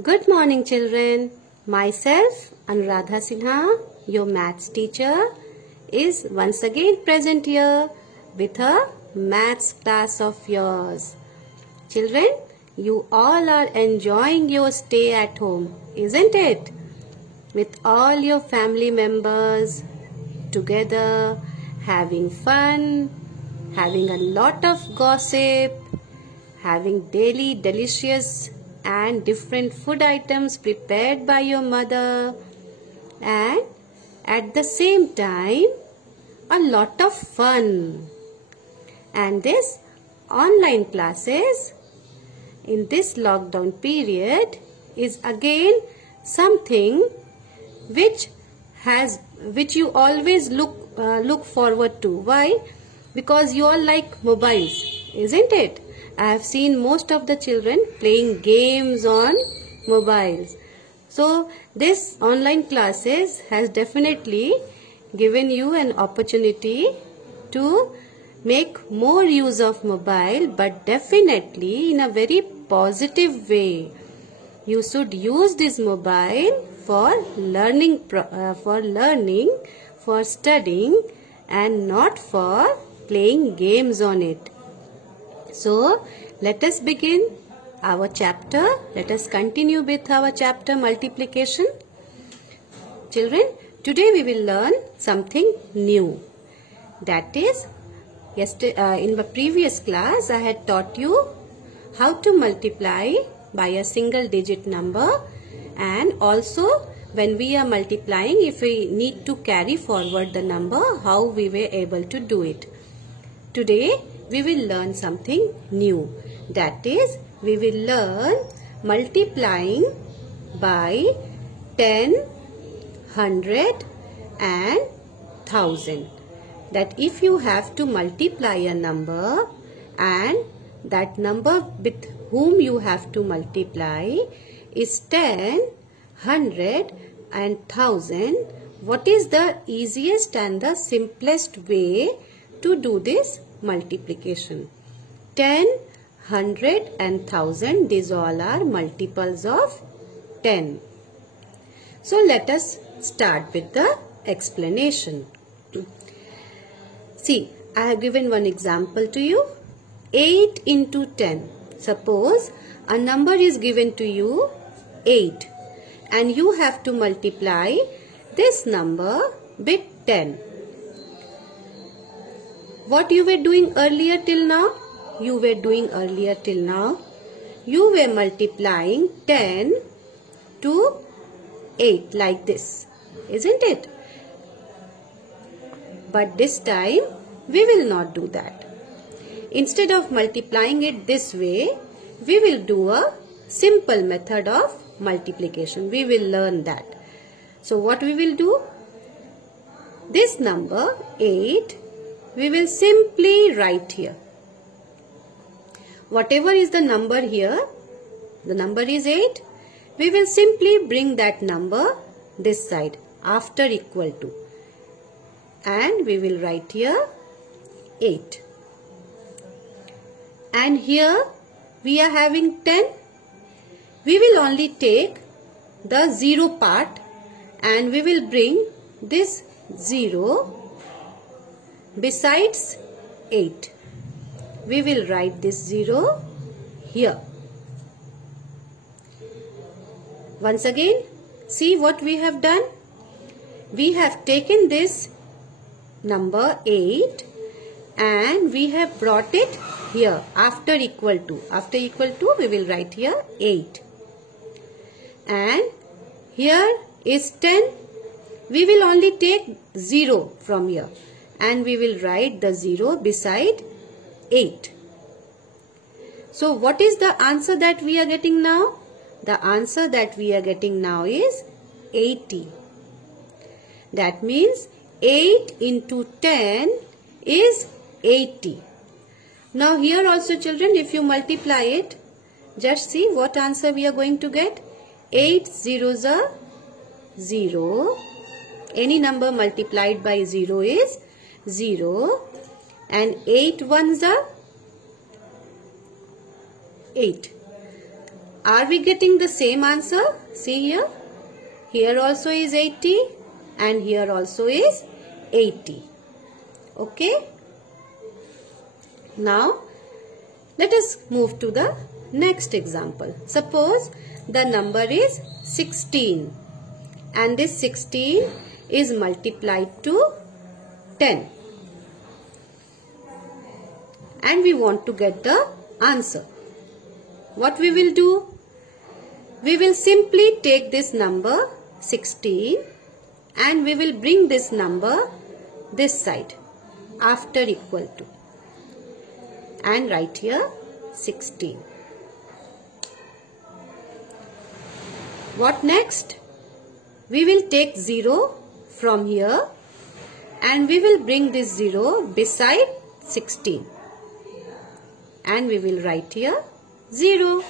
Good morning, children. Myself, Anuradha Sinha, your maths teacher, is once again present here with a maths class of yours. Children, you all are enjoying your stay at home, isn't it? With all your family members together, having fun, having a lot of gossip, having daily delicious and different food items prepared by your mother, and at the same time a lot of fun. And this online classes in this lockdown period is again something which you always look forward to. Why? Because you all like mobiles, isn't it? I have seen most of the children playing games on mobiles. So this online classes has definitely given you an opportunity to make more use of mobile, but definitely in a very positive way. You should use this mobile for learning, for studying, and not for playing games on it. So, let us begin our chapter. Let us continue with our chapter multiplication. Children, today we will learn something new. That is, in the previous class I had taught you how to multiply by a single digit number, and also when we are multiplying, if we need to carry forward the number, how we were able to do it. Today we will learn something new. That is, we will learn multiplying by 10, 100 and 1000. That if you have to multiply a number and that number with whom you have to multiply is 10, 100 and 1000, what is the easiest and the simplest way to do this multiplication? 10, 100 and 1000, these all are multiples of 10. So let us start with the explanation. See, I have given one example to you. 8 into 10. Suppose a number is given to you 8 and you have to multiply this number with 10. What you were doing earlier till now? You were multiplying 10 to 8 like this, isn't it? But this time we will not do that. Instead of multiplying it this way, we will do a simple method of multiplication. We will learn that. So what we will do? This number 8, we will simply write here. Whatever is the number here, the number is 8, we will simply bring that number this side after equal to. And we will write here 8. And here we are having 10. We will only take the 0 part and we will bring this 0 besides 8. We will write this 0 here. Once again, see what we have done. We have taken this number 8 and we have brought it here after equal to. After equal to, we will write here 8. And here is 10. We will only take 0 from here and we will write the 0 beside 8. So what is the answer that we are getting now? The answer that we are getting now is 80. That means 8 into 10 is 80. Now here also, children, if you multiply it, just see what answer we are going to get. 8 zeros are 0. Any number multiplied by 0 is 0. And 8 ones are 8. are we getting the same answer? See here. Here also is 80 and here also is 80. Okay. Now, let us move to the next example. Suppose the number is 16 and this 16 is multiplied to 10. And we want to get the answer. What we will do? We will simply take this number 16 and we will bring this number this side after equal to and write here 16. What next? We will take 0 from here and we will bring this 0 beside 16 and we will write here 0.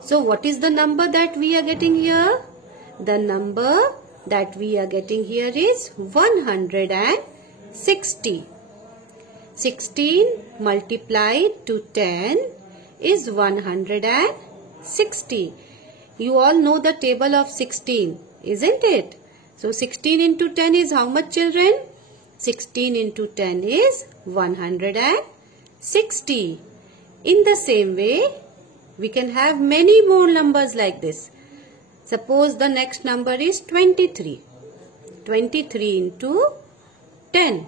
So what is the number that we are getting here? The number that we are getting here is 160. 16 multiplied to 10 is 160. You all know the table of 16, isn't it? So 16 into 10 is how much, children? 16 into 10 is 160. In the same way, we can have many more numbers like this. Suppose the next number is 23. 23 into 10.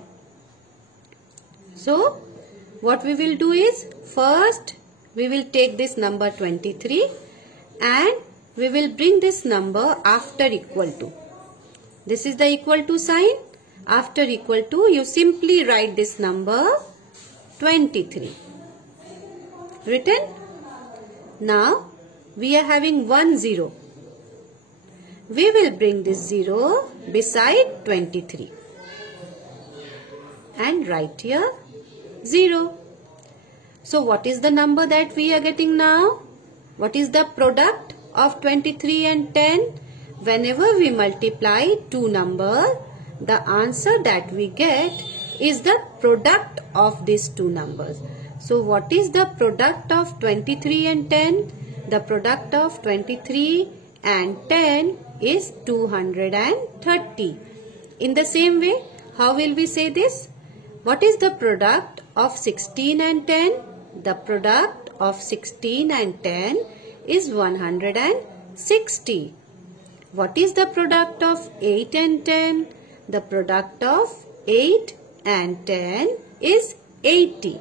So, what we will do is, first we will take this number 23 and we will bring this number after equal to. This is the equal to sign. After equal to, you simply write this number 23. Written? Now, we are having 1 0. We will bring this 0 beside 23 and write here 0. So, what is the number that we are getting now? What is the product of 23 and 10? Whenever we multiply two numbers, the answer that we get is the product of these two numbers. So, what is the product of 23 and 10? The product of 23 and 10 is 230. In the same way, how will we say this? What is the product of 16 and 10? The product of 16 and 10 is 160. What is the product of 8 and 10? The product of 8 and 10 is 80.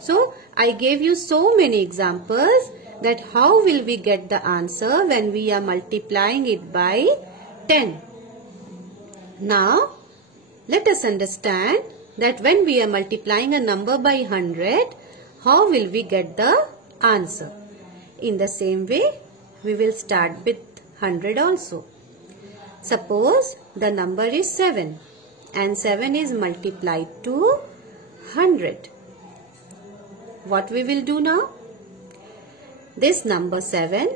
So, I gave you so many examples that how will we get the answer when we are multiplying it by 10. Now, let us understand that when we are multiplying a number by 100, how will we get the answer? In the same way, we will start with 100 also. Suppose the number is 7 and 7 is multiplied to 100. What we will do now? This number 7,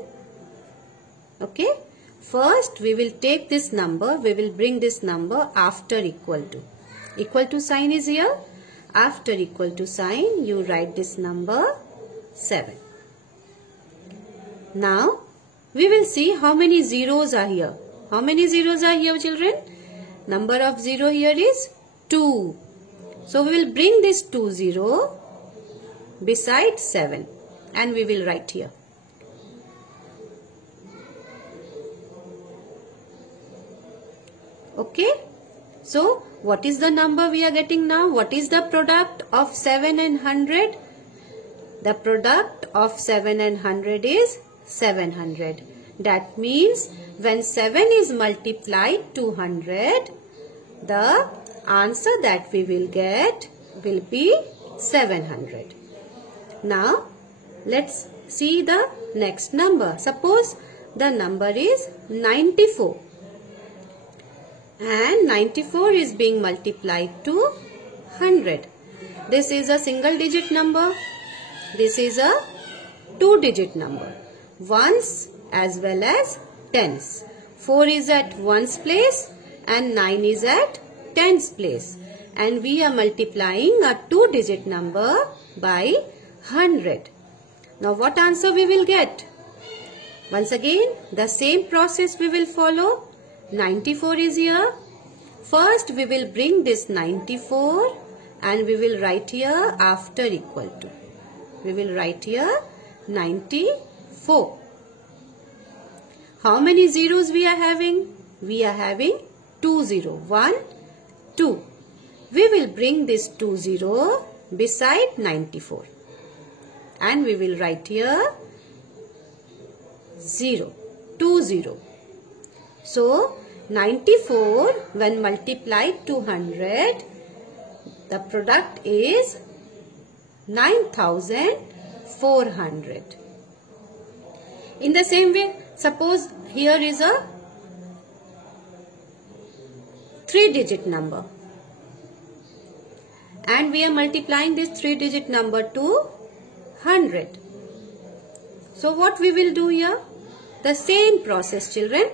okay? First, we will take this number, we will bring this number after equal to. Equal to sign is here. After equal to sign, you write this number 7. Now, we will see how many zeros are here. How many zeros are here, children? Number of 0 here is 2. So, we will bring this 2 0 beside 7 and we will write here. Okay. So, what is the number we are getting now? What is the product of 7 and 100? The product of 7 and 100 is 700. That means when 7 is multiplied to 100, the answer that we will get will be 700. Now, let's see the next number. Suppose the number is 94. And 94 is being multiplied to 100. This is a single digit number. This is a two-digit number. Ones as well as tens. 4 is at ones place and 9 is at tens place. And we are multiplying a two-digit number by 100. Now what answer we will get? Once again, the same process we will follow. 94 is here. First we will bring this 94 and we will write here after equal to. We will write here 94. How many zeros we are having? We are having 2 0. 1, 2. We will bring this 2 0 beside 94. And we will write here 0. 2 0. So 94 when multiplied to 100, the product is 9400. In the same way, suppose here is a 3-digit number and we are multiplying this 3-digit number to 100. So what we will do here? The same process, children.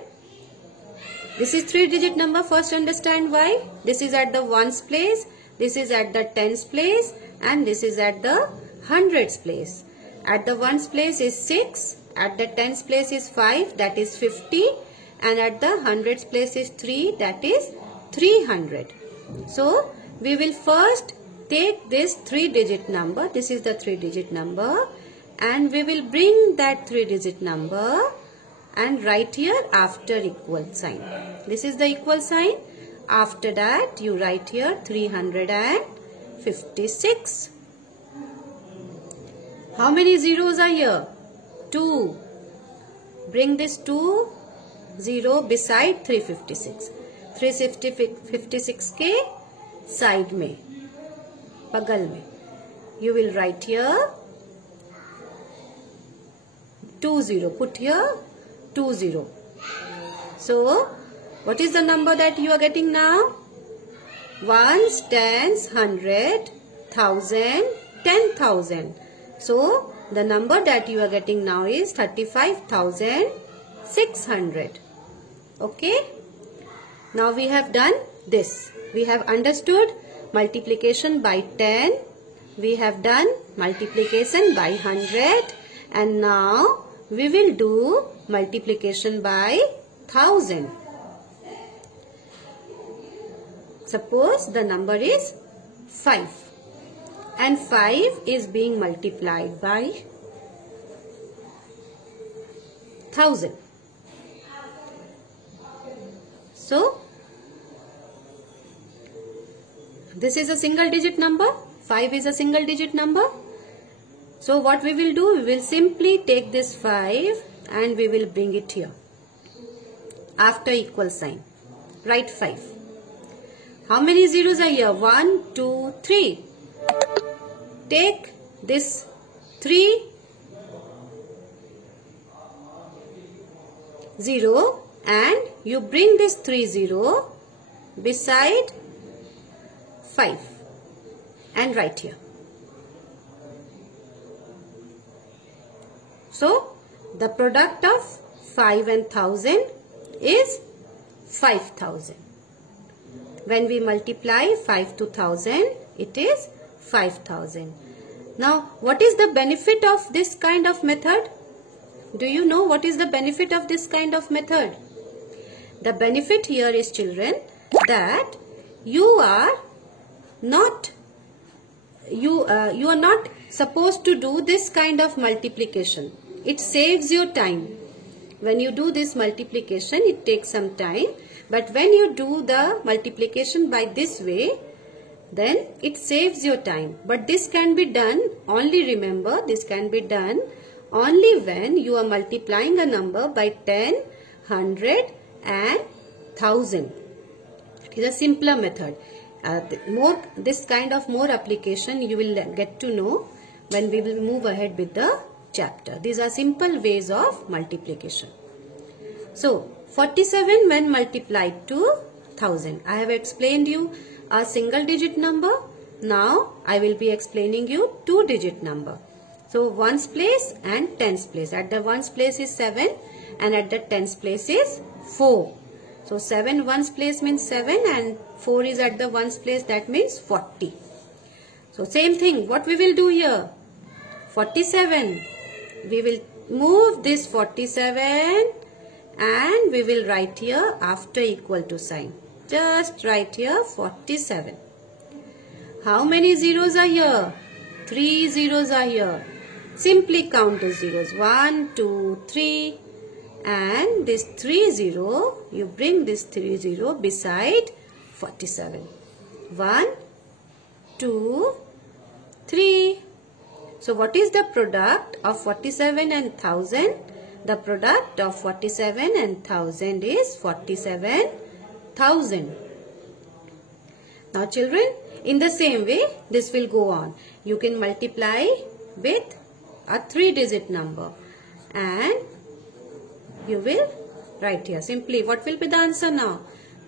This is 3-digit number. First understand why. This is at the ones place, this is at the tens place, and this is at the hundreds place. At the ones place is 6, at the tens place is 5, that is 50, and at the hundreds place is 3, that is 300. So we will first take this 3-digit number. This is the 3-digit number, and we will bring that 3-digit number and write here after equal sign. This is the equal sign. After that you write here 356. How many zeros are here? 2. Bring this 2 0 beside 356. 356 के side में, बगल में. You will write here 2 0. Put here 2 0. So what is the number that you are getting now? Ones, tens, 100, 1000, 10,000. So the number that you are getting now is 35,600. Okay. Now we have done this. We have understood multiplication by 10. We have done multiplication by 100. And now we will do multiplication by 1000. Suppose the number is 5 and 5 is being multiplied by 1000. So this is a single digit number. 5 is a single digit number. So what we will do, we will simply take this 5 and we will bring it here after equal sign. Write 5. How many zeros are here? 1, 2, 3. Take this 3 0 and you bring this 3 0 beside 5 and write here. So the product of 5 and 1000 is 5000. When we multiply 5 to 1000, it is 5000. Now, what is the benefit of this kind of method? Do you know what is the benefit of this kind of method? The benefit here is, children, that you are not supposed to do this kind of multiplication. It saves your time. When you do this multiplication, it takes some time. But when you do the multiplication by this way, then it saves your time. But this can be done, only remember, this can be done only when you are multiplying a number by 10, 100 and 1000. It is a simpler method. This kind of more application you will get to know when we will move ahead with the chapter. These are simple ways of multiplication. So 47 when multiplied to 1000. I have explained you a single digit number. Now I will be explaining you 2-digit number. So ones place and tens place. At the ones place is 7 and at the tens place is 4. So 7 ones place means 7 and 4 is at the ones place, that means 40. So same thing, what we will do here? 47 we will move this 47 and we will write here after equal to sign. Just write here 47. How many zeros are here? 3 zeros are here. Simply count the zeros. 1, 2, 3. And this 30, you bring this 30 beside 47. 1, 2, 3. So what is the product of 47 and 1000? The product of 47 and 1000 is 47,000. Now children, in the same way, this will go on. You can multiply with a 3-digit number and you will write here. Simply, what will be the answer now?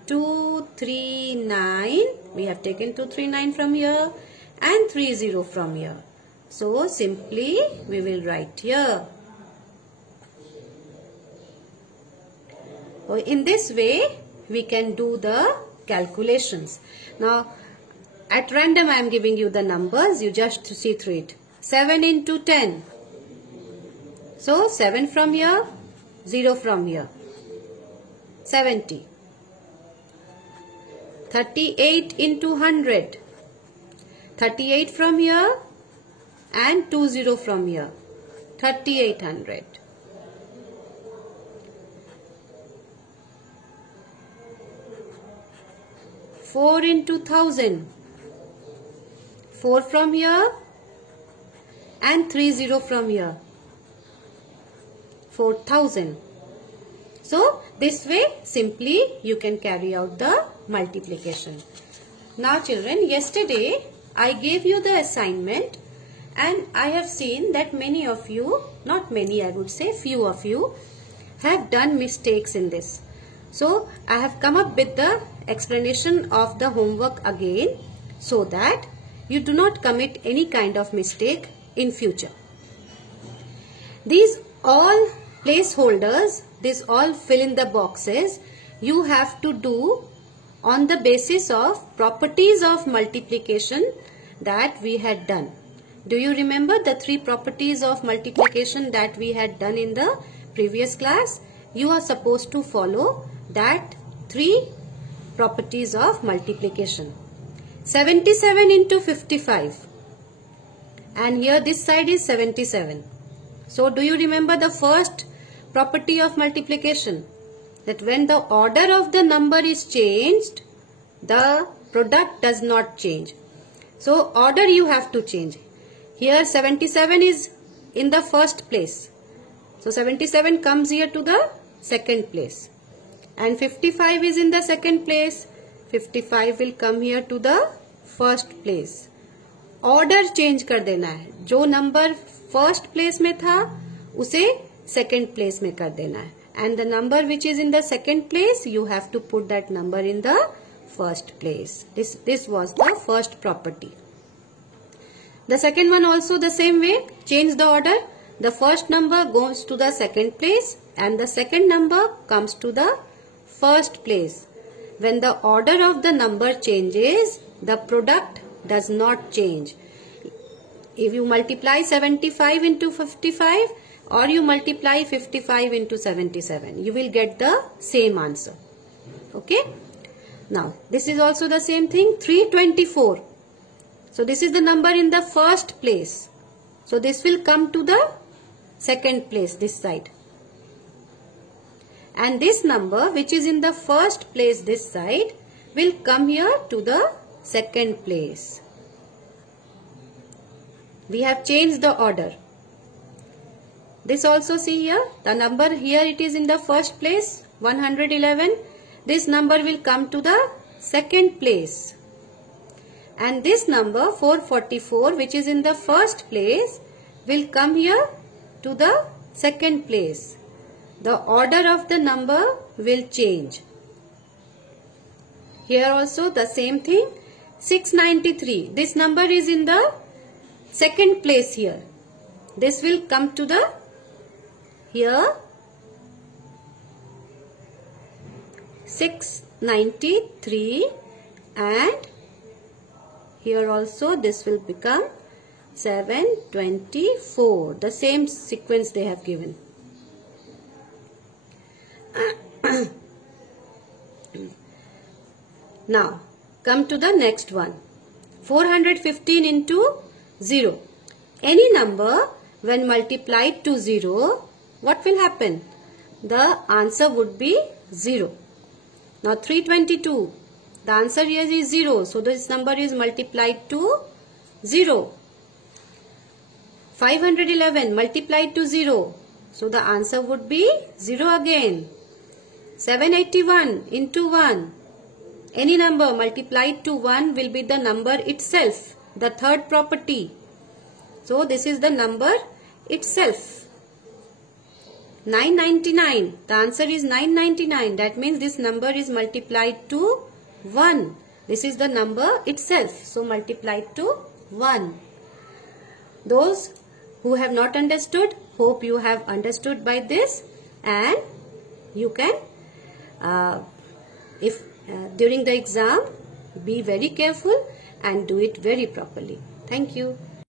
239. We have taken 239 from here and 30 from here. So, simply we will write here. So, in this way, we can do the calculations. Now, at random I am giving you the numbers. You just see through it. 7 into 10. So, 7 from here. 0 from here. 70. 38 into 100. 38 from here and 20 from here. 3800. 4 into 1000. 4 from here and 30 from here. 4000. So, this way simply you can carry out the multiplication. Now children, yesterday I gave you the assignment and I have seen that many of you, not many, I would say few of you have done mistakes in this. So, I have come up with the explanation of the homework again so that you do not commit any kind of mistake in future. These all placeholders, this all fill in the boxes you have to do on the basis of properties of multiplication that we had done. Do you remember the 3 properties of multiplication that we had done in the previous class? You are supposed to follow that 3 properties of multiplication. 77 into 55. And here this side is 77. So do you remember the first property of multiplication? That when the order of the number is changed, the product does not change. So order you have to change. Here 77 is in the first place. So 77 comes here to the second place. And 55 is in the second place. 55 will come here to the first place. Order change कर देना है. जो number first place में था, उसे second place में कर देना है. And the number which is in the second place, you have to put that number in the first place. This was the first property. The second one also the same way. Change the order. The first number goes to the second place and the second number comes to the first place. When the order of the number changes, the product does not change. If you multiply 75 into 55 or you multiply 55 into 77, you will get the same answer. Okay. Now, this is also the same thing. 324. So, this is the number in the first place. So, this will come to the second place, this side. And this number which is in the first place, this side, will come here to the second place. We have changed the order. This also see here, the number here it is in the first place, 111. This number will come to the second place. And this number 444 which is in the first place will come here to the second place. The order of the number will change. Here also the same thing. 693. This number is in the second place here. This will come to the here 693 and here also this will become 724. The same sequence they have given. Now, come to the next one. 415 into 0. Any number when multiplied to 0, what will happen? The answer would be 0. Now 322. The answer here is 0. So this number is multiplied to 0. 511 multiplied to 0. So the answer would be 0 again. 781 into 1. Any number multiplied to 1 will be the number itself, the third property. So this is the number itself. 999. The answer is 999. That means this number is multiplied to 1. This is the number itself. So multiplied to 1. Those who have not understood, hope you have understood by this, and you can during the exam, be very careful and do it very properly. Thank you.